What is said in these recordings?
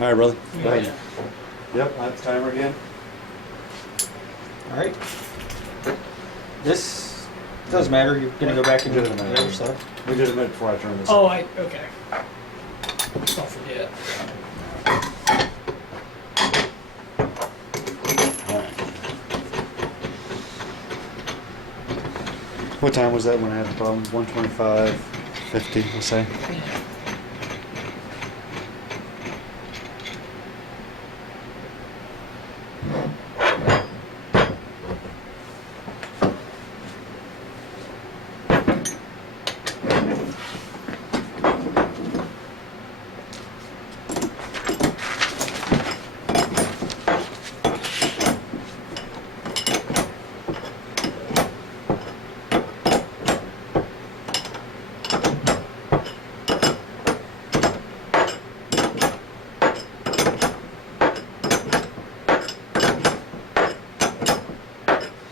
All right, brother. Yeah. Go ahead. Yep, I have the timer again. All right. This doesn't matter. You're gonna go back and do Doesn't the matter. other side. We did a minute before I turned this. Oh, okay. Don't forget. All right. What time was that when I had the problem? 1:25:50, we'll say.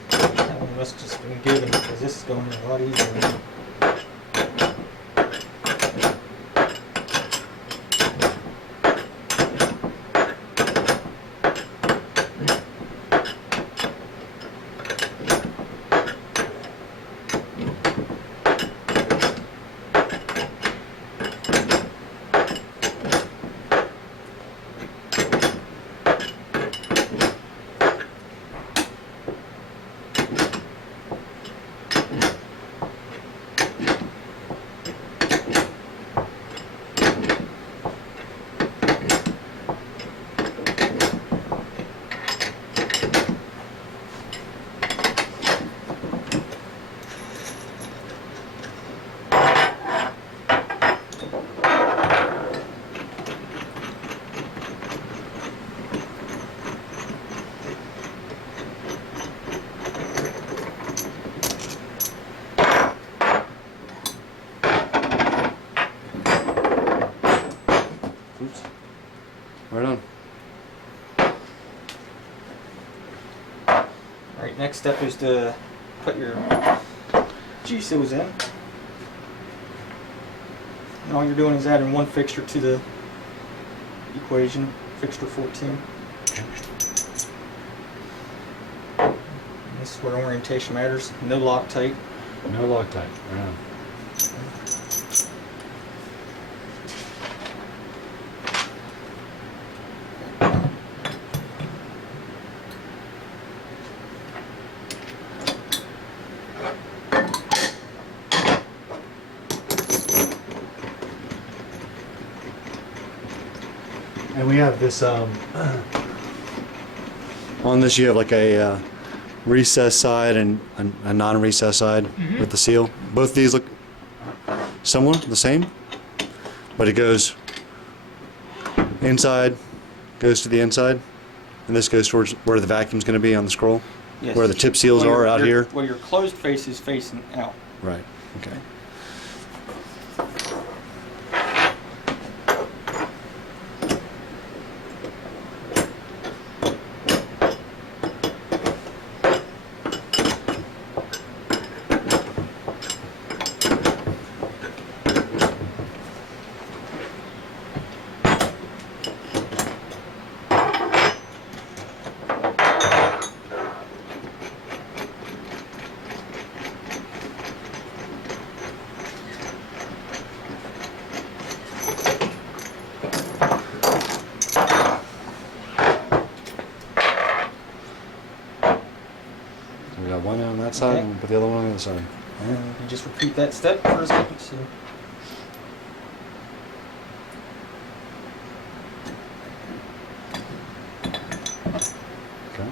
That one must have just been given because this is going in a lot easier. Oops. Right on. All right. Next step is to put your G-seals in. And all you're doing is adding one fixture to the equation, fixture 14. And this is where orientation matters. No Loctite. No Loctite. Right on. And we have this on this you have like a recessed side and a non-recessed side with the seal. Both these look similar, the same, but it goes inside, goes to the inside, and this goes towards where the vacuum's going to be on the scroll, Yes. where the tip seals Well, are out here. Well, your closed face is facing out. Right. Okay. We got one on that side Okay. and put the other one on the other side. And you just repeat that step for a second. So. Okay.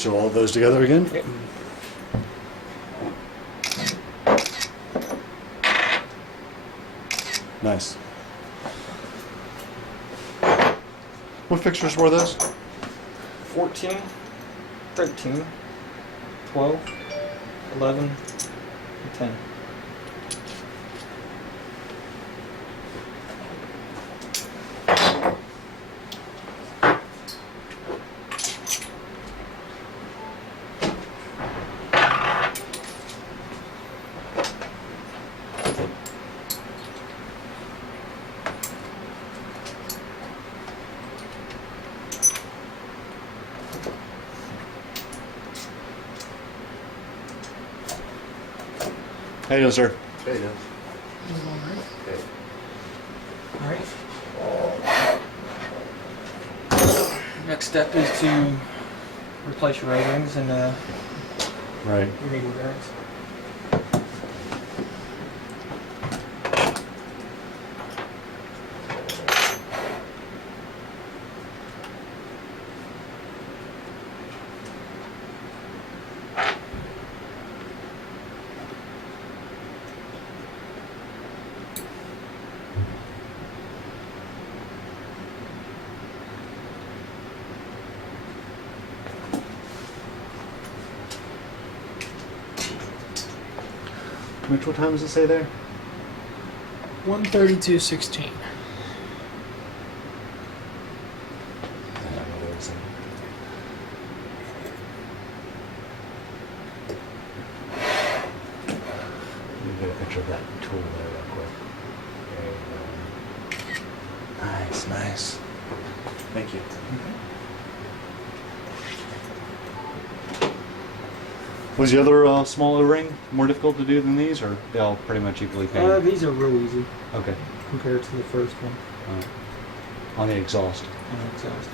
show all of those together again? Yep. Nice. What fixtures were those? 14, 13, 12, 11, and 10. How you doing, sir? Hey, no. Okay. Alright. Next step is to replace your O-rings and Right. your needle bearings. Mitch, what time does it say there? 132.16. Let me get a picture of that tool there real quick. There you go. Nice, nice. Thank you. Was the other small O-ring more difficult to do than these, or they all pretty much equally painted? These are real easy Okay. compared to the first one. On the exhaust. On the exhaust.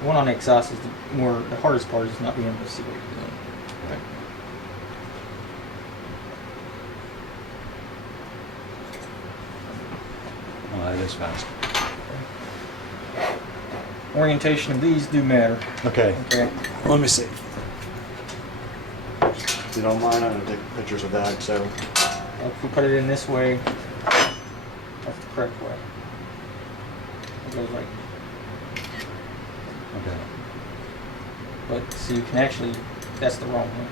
The one on the exhaust is the hardest part is not being able to see what you're doing. Right. Well, that is fast. Orientation of these do matter. Okay. Okay. Let me see. If you don't mind, I'm gonna take pictures of that. So. If we put it in this way, that's the correct way. It goes like, Okay. but so you can actually, that's the wrong way.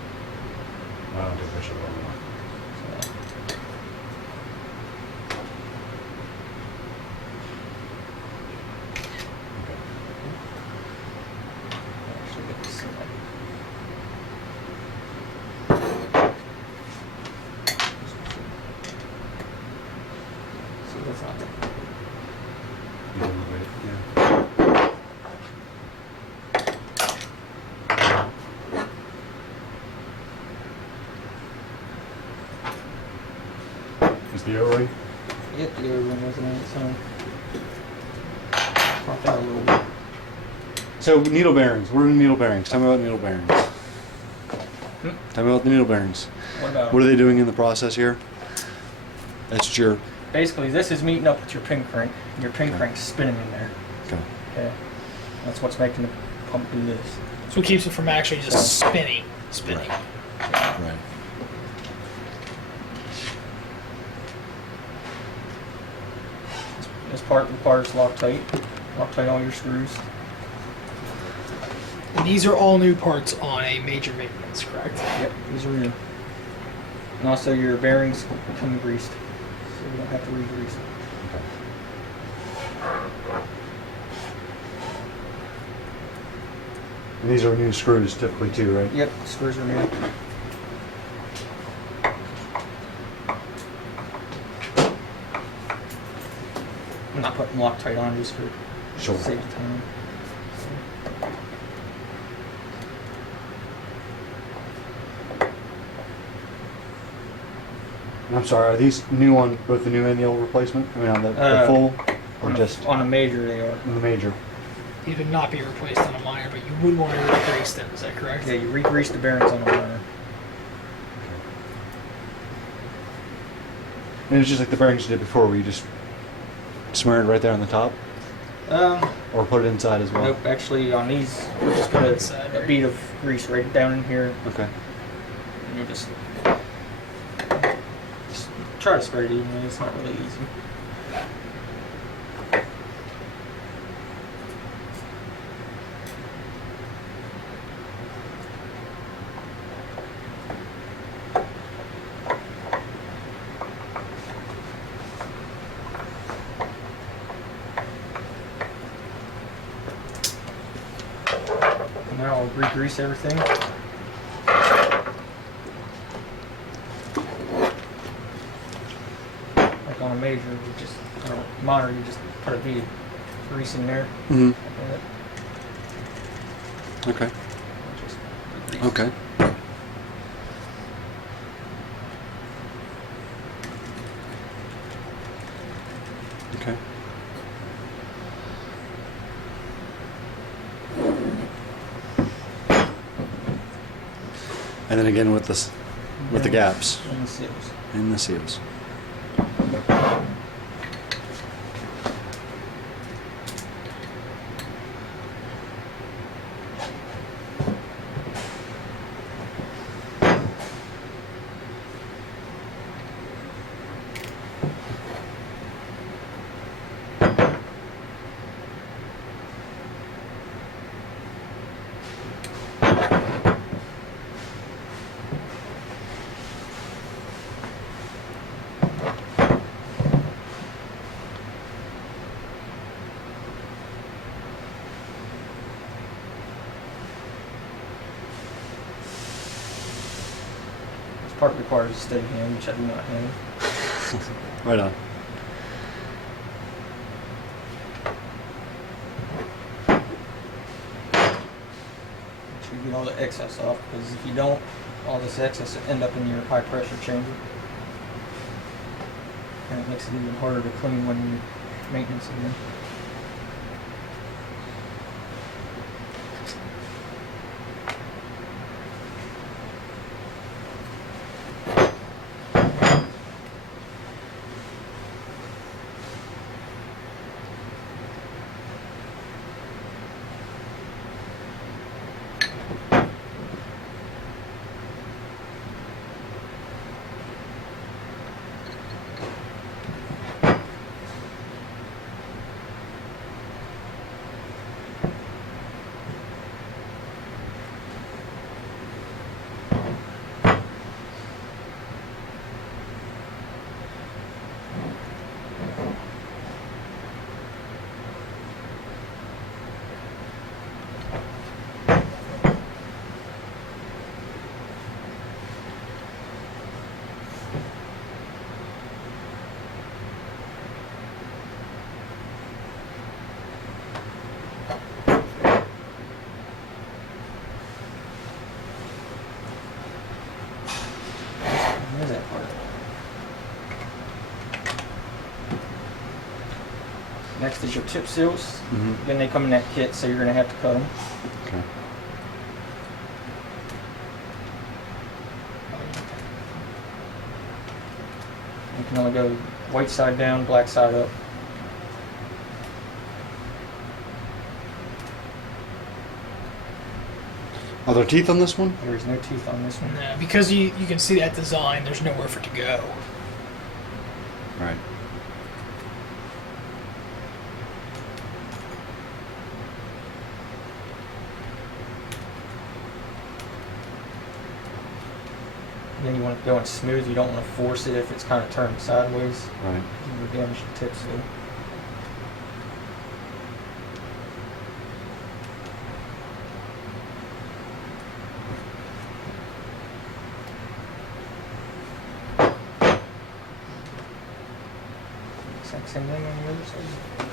I don't take pictures of that one. So, actually get this in there. See, that's not there. Yeah. Is the O-ring? Yep, the other one wasn't in it, so pop that a little bit. So needle bearings. What are the needle bearings? Tell me about needle bearings. Tell me about the needle bearings. What about? What are they doing in the process here? That's your. Basically, this is meeting up with your pin crank. And your pin crank's spinning in there. Okay. Okay, that's what's making the pump do this. So it keeps it from actually just spinning. Right. This part requires Loctite. Loctite all your screws. And these are all new parts on a major maintenance, correct? Yep, these are new. And also your bearings come greased, so you don't have to re-grease them. And these are new screws typically too, right? Yep, screws are new. I'm not putting Loctite on just for Sure. sake of time. And I'm sorry, are these new on both the new and the old replacement? I mean, on the full, or just on a major they are. on the major? These would not be replaced on a minor, but you would want to re-grease them, is that correct? Yeah, you re-grease the bearings on the minor. And it's just like the bearings you did before, where you just smear it right there on the top? Or put it inside as well? Nope, actually on these, we'll just put a bead of grease right down in here, Okay. and you just try to spread it evenly. It's not really easy. Now I'll re-grease everything. Like on a major, you just, on a minor, you just put a bead of grease in there. Mm-hmm. Like that. Okay. Just re-grease. Okay. Okay. And then again with this, with the gaps And the seals. and the seals. This part requires a steady hand, which I do not have. Right on. Make sure you get all the excess off, because if you don't, all this excess will end up in your high pressure chamber. And it makes it even harder to clean when you maintenance again. There's that part. Next is your tip seals. Mm-hmm. Again, they come in that kit, so you're going to have to cut them. Okay. You can only go white side down, black side up. Are there teeth on this one? There is no teeth on this one. No, because you can see that design, there's nowhere for it to go. Right. Then you want to go in smooth. You don't want to force it if it's kind of turned sideways. Right. You will damage the tip seal. Exact same thing on the other side.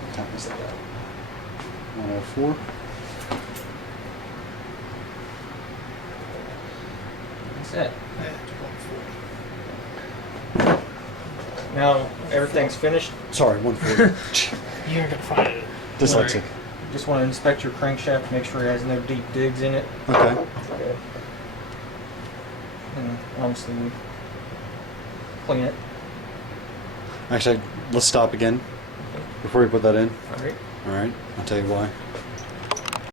What time is that? 104. set. Yeah, it's 140. Now everything's finished. Sorry, 140. You're not gonna find it. Dyslexic. Just want to inspect your crankshaft, make sure it has no deep digs in it. Okay. Okay. And obviously clean it. Actually, let's stop again before we put that in. All right. All right. I'll tell you why.